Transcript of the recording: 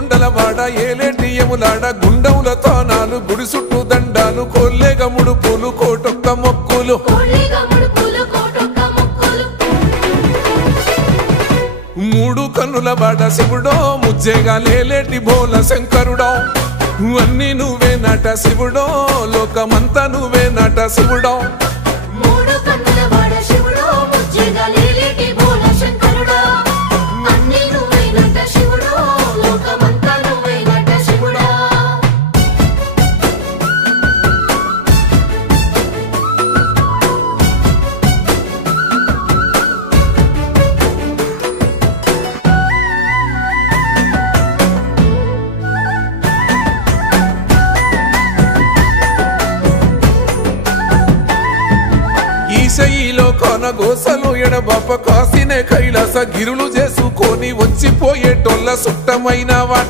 కొండలవాడ ఏలేటియములాడ గుండముల తానాలు గుడి చుట్టూ దండాలు కోల్లేగ ముడుపులు కోటొక్క మొక్కులు మూడు కన్నుల బాట శివుడో ముజ్జేగా లేలేటి బోల శంకరుడో అన్ని నువ్వే నట శివుడో లోకమంతా నువ్వే నట శివుడో ఈశయిలో కొనగోసలు ఎడబాప కాసినే కైలాస గిరులు చేసుకొని వచ్చిపోయేటోళ్ళ సుట్టమైన వాట